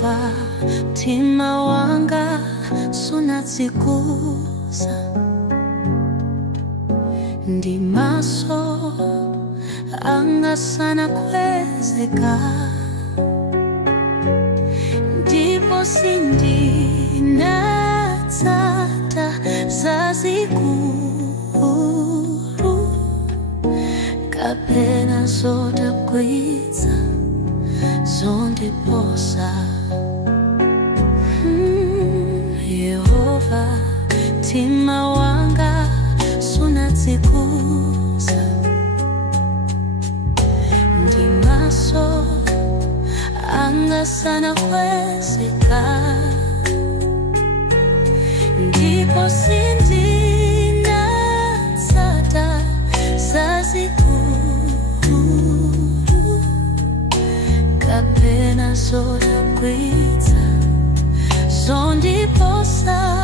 Yehova, mtima wanga sunazikuza. Ndi maso anga sana kwezeka, ndipo sindinatsata zazikulu kapena zodabwitsa zondiposa. Yehova, mtima wanga sunazikuza. Ndi maso anga sana kwezeka, ndipo sindinatsata zazikulu kapena zodabwitsa zondiposa.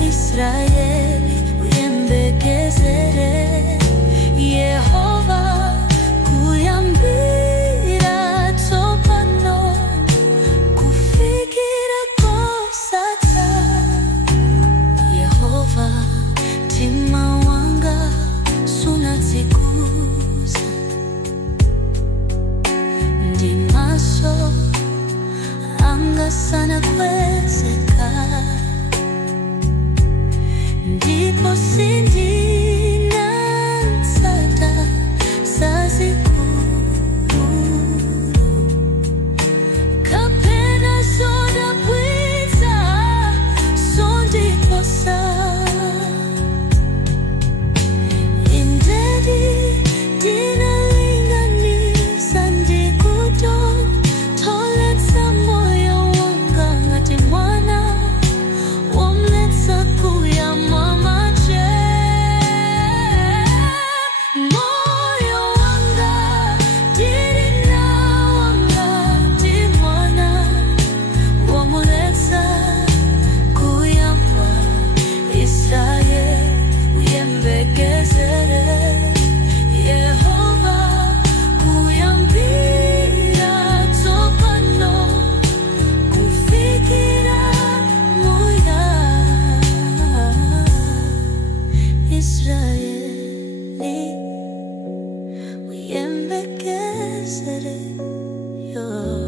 Israeli uyembekezere, Yehova kuyambira tsopano kufikira kosatha. Yehova, mtima wanga sunazikuza. Ndi maso anga sana kwezeka, ndipo sindinatsata zazikulu kapena zodabwitsa zondiposa. Indedi ndinalinganisa ndikutotholetsa moyo wanga ngati mwana womletsa kuyamwa. Israeli uyembekezere, yo.